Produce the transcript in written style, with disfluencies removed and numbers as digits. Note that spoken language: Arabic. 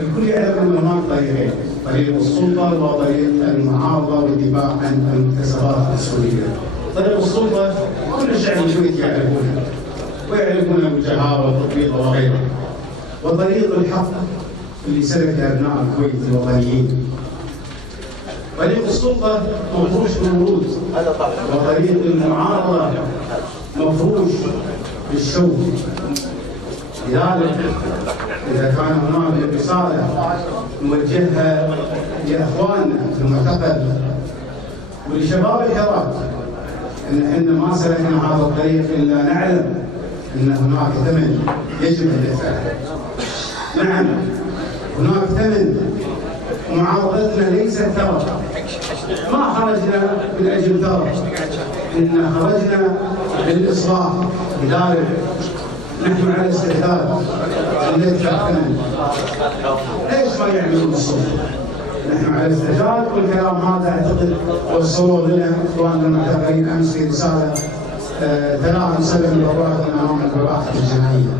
الكل يعلم ان هناك طريقين، طريق السلطه وطريق المعارضه والدفاع عن المكتسبات السوريه. طريق السلطه كل الشعب الكويتي يعرفونه ويعرفونه بالجهاره والتطبيق وغيره. وطريق الحق اللي سلك ابناء الكويت الوطنيين. طريق السلطه مفروش بالورود، وطريق المعارضه مفروش بالشوك. لذلك إذا كان هناك رسالة نوجهها لإخواننا في المعتقل ولشباب الحراك أن احنا ما سلكنا هذا الطريق إلا نعلم أن هناك ثمن يجب أن ندفعه. نعم هناك ثمن، ومعارضتنا ليست ثرى، ما خرجنا من أجل ثرى، إن خرجنا للإصلاح. لذلك نحن على استعداد ان ندفع ثمن. ليش ما يعملون السلطه؟ نحن على استعداد، والكلام هذا اعتقد وصلوا لنا اخواننا المعتقلين امس في رساله 3 سبع من البواحث من امام البواحث الجنائيه.